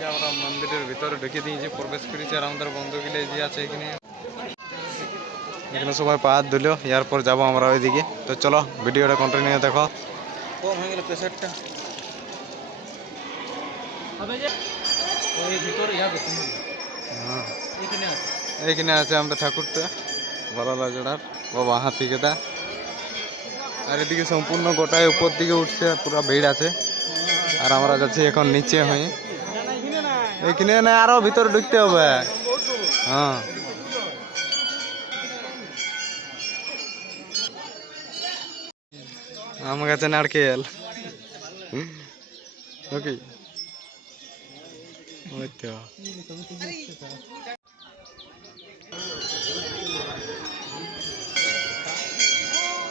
থেকে আমরা মন্দিরের ভিতরে ঢুকে দিয়েছি, প্রবেশ করেছি। আর আমাদের বন্ধুগুলো যে আছে এখানে, এখানে সবাই পা হাত দিল। এরপর যাবো আমরা ওইদিকে। তো চলো ভিডিওটা কন্টিনিউ দেখো। কম হয়ে গেল প্রেসারটা। এইখানে আছে আমাদের ঠাকুরটা বড়লা জোড়ার বাবা হাতিকেটা। আর এদিকে সম্পূর্ণ গোটায় উপর দিকে উঠছে, পুরো ভিড় আছে। আর আমরা যাচ্ছি এখন নিচে হয়ে। এইখানে না, আরো ভিতরে ঢুকতে হবে। হ্যাঁ, আমার কাছে নারকেল। ওকে, ওই তো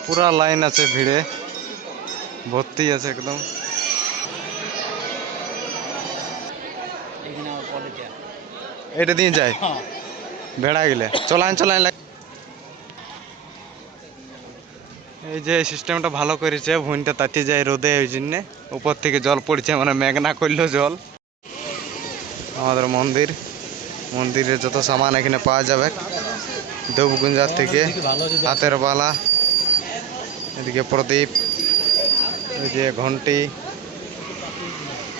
পুরা লাইন আছে, ভিড়ে ভর্তি আছে একদম। এটা দিয়ে যায় ভেড়া গেলে চলান চলান। এই যে সিস্টেমটা ভালো করেছে, ভুঁইটা তাতে যায় রোদে, ওই জন্যে উপর থেকে জল পড়ছে, মানে মেঘ না করলেও জল। আমাদের মন্দিরের যত সামান এখানে পাওয়া যাবে, ধূপগুঞ্জার থেকে হাতের বালা, এদিকে প্রদীপ, ওই যে ঘন্টি,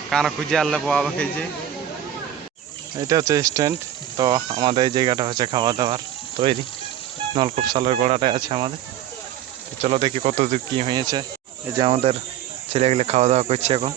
কানা খুঁজে আনলে পাওয়া খেয়েছে। এটা হচ্ছে স্ট্যান্ড। তো আমাদের এই জায়গাটা হচ্ছে খাওয়া দাওয়ার তৈরি, নলকূপ সালের গোড়াটায় আছে আমাদের। চলো দেখি কত দূর কি হয়েছে। এই যে আমাদের ছেলেগুলো খাওয়া দাওয়া করছে এখন।